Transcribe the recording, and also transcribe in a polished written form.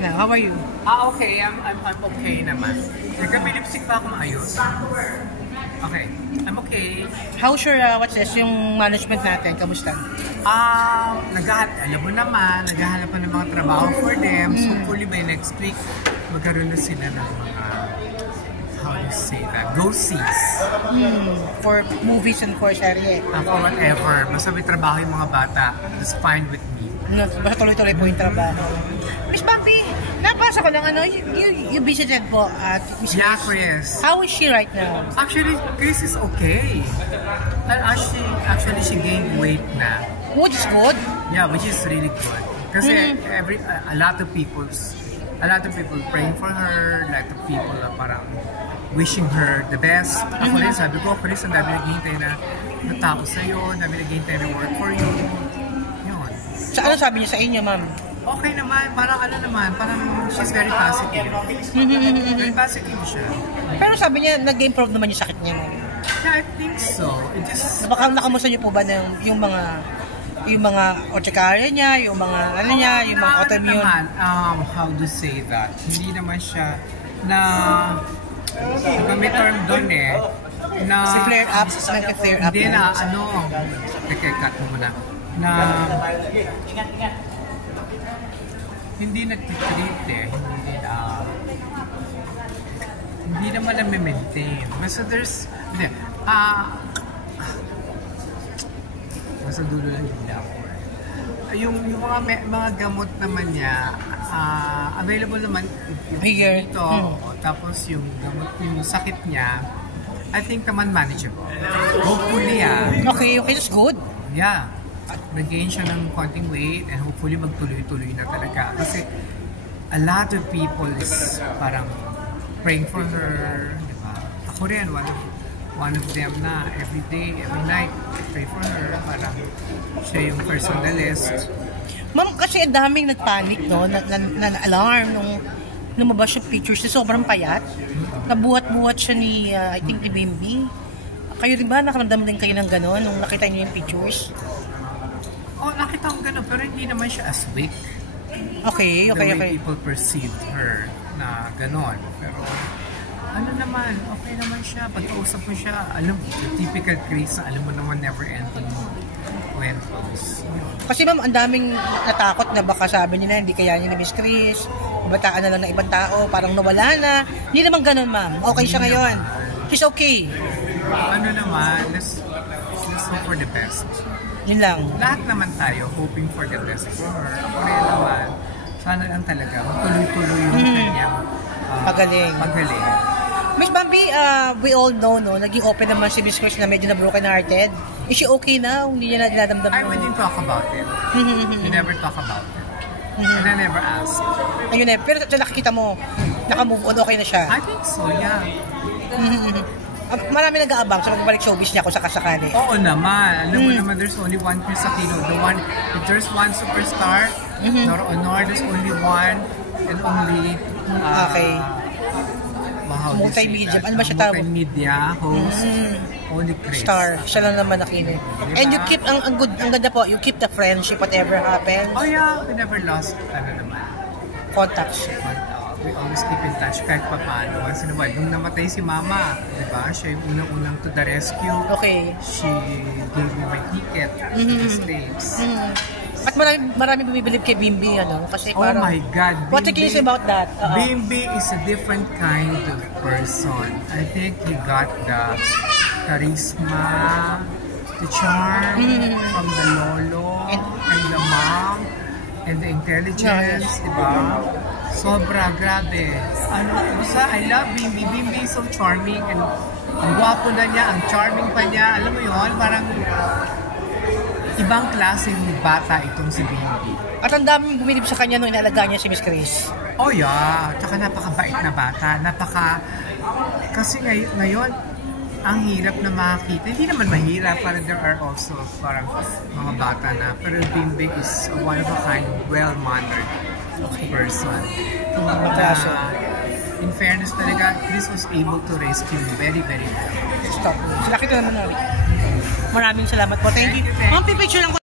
Now, how are you? Okay. I'm okay naman. May lipstick pa ako maayos. Okay. I'm okay. How's your, what's this, yung management natin? Kamusta? Alam mo naman, naghahanap pa ng mga trabaho for them. So, hopefully by next week, magkaroon na sila ng mga, how do you say that? Go-sees. For movies and for serye. For whatever. Basta may trabaho yung mga bata. That's fine with me. Basta tuloy-tuloy po yung trabaho. Miss Bambi, nabasa ko lang you visited po at Miss Chris. How is she right now? Actually, Chris is okay. Actually, she gained weight na. Which is good? Yeah, which is really good. Kasi a lot of people praying for her, a lot of people parang wishing her the best. Ako rin, sabi ko, Chris, ang dami naghihintay na tao sa'yo, ang dami naghihintay na work for you. Yun. So, ano sabi niya sa inyo, ma'am? Okay naman, parang she's very positive. Very positive siya. Pero sabi niya, nag-improve naman yung sakit niya, ma'am. Yeah, I think so. It just... Baka nakamusta niyo po ba yung mga urticaria niya, yung mga yung mga autoimmune? Naman, how to say that? Hindi naman siya na may term doon na si flare up, nag-flare up. Hindi na, cut mo muna. Na hindi nagtitreat hindi naman na-maintain. Basta basta dulo lang hindi ako. Yung mga gamot naman niya, available naman dito. Tapos yung gamot, yung sakit niya, I think naman manageable. Hopefully, Okay, that's good. Yeah. Nag-gain siya ng konting weight and hopefully magtuloy-tuloy na talaga. Kasi a lot of people is parang praying for her. Diba? Ako rin, one of them na every day, every night, pray for her. Parang siya yung first on the list. Ma'am, kasi ang daming nagpanic, no? Na-alarm nung lumabas yung pictures na sobrang payat. Nabuhat-buhat siya ni, I think, ni Bimbi. Kayo rin ba nakaramdam din kayo ng gano'n nung nakita niyo yung pictures? Nakita ko gano'n, pero hindi naman siya as weak. Okay. The way people perceived her na gano'n. Pero, okay naman siya. Pagkausap mo siya, alam mo, typical Chris, alam mo naman never-ending kwentos. Kasi ma'am, ang daming natakot na baka sabi nila, hindi kaya niya ni Miss Chris, bataan na lang ng ibang tao, parang nawala na. Hindi naman gano'n, ma'am. Okay siya ngayon. She's okay. Let's hope for the best. Yun lang. Lahat naman tayo hoping for the best for her. Ako rin naman, sana lang talaga tuloy-tuloy yung kanyang pagaling. Miss Bambi, we all know, no, naging open naman si Miss Chris na medyo na broken-hearted. Is she okay now? Hindi niya nadadamdam mo? We didn't talk about it. We never talk about it. And I never asked. Ayun pero sa nakikita mo, naka-move on, okay na siya? I think so, yeah. Marami nag-aabang sa magbalik showbiz niya kung sakasakali. Oo naman. Alam mo naman, there's only one Chris Aquino. If there's one superstar, Nor Honor, there's only one and only multimedia. Ano ba siya tawag? Multimedia host. Only Chris. Star. Siya lang naman Aquino. Diba? And you keep, ang ganda po, you keep the friendship whatever happens. Oh yeah, we never lost, Contacts. We always keep in touch kahit pa paano. Once in a while, nung namatay si Mama, diba? Siya yung unang-unang to the rescue. Okay. She gave me my ticket to the States. At marami bumibilib kay Bimbi, Kasi parang, oh my God. What can you say about that? Bimbi is a different kind of person. I think he got the charisma, the charm from the lolo and the mom and the intelligence, diba? Sobra, grabe. I love Bimbi. Bimbi is so charming and ang gwapo na niya, ang charming pa niya. Alam mo yun, parang ibang klaseng bata itong si Bimbi. At ang daming bumilib sa kanya nung inalaga niya si Miss Chris. Oh yeah, tsaka napakabait na bata. Kasi ngayon, ang hirap na makakita. Hindi naman mahirap, parang there are also parang mga bata na. Pero Bimbi is one of a kind, well-mannered person. In fairness talaga, Chris was able to rescue him very, very well. Stop. Sila kita naman namin. Maraming salamat po. Thank you. Ma'am, pipicture lang ko.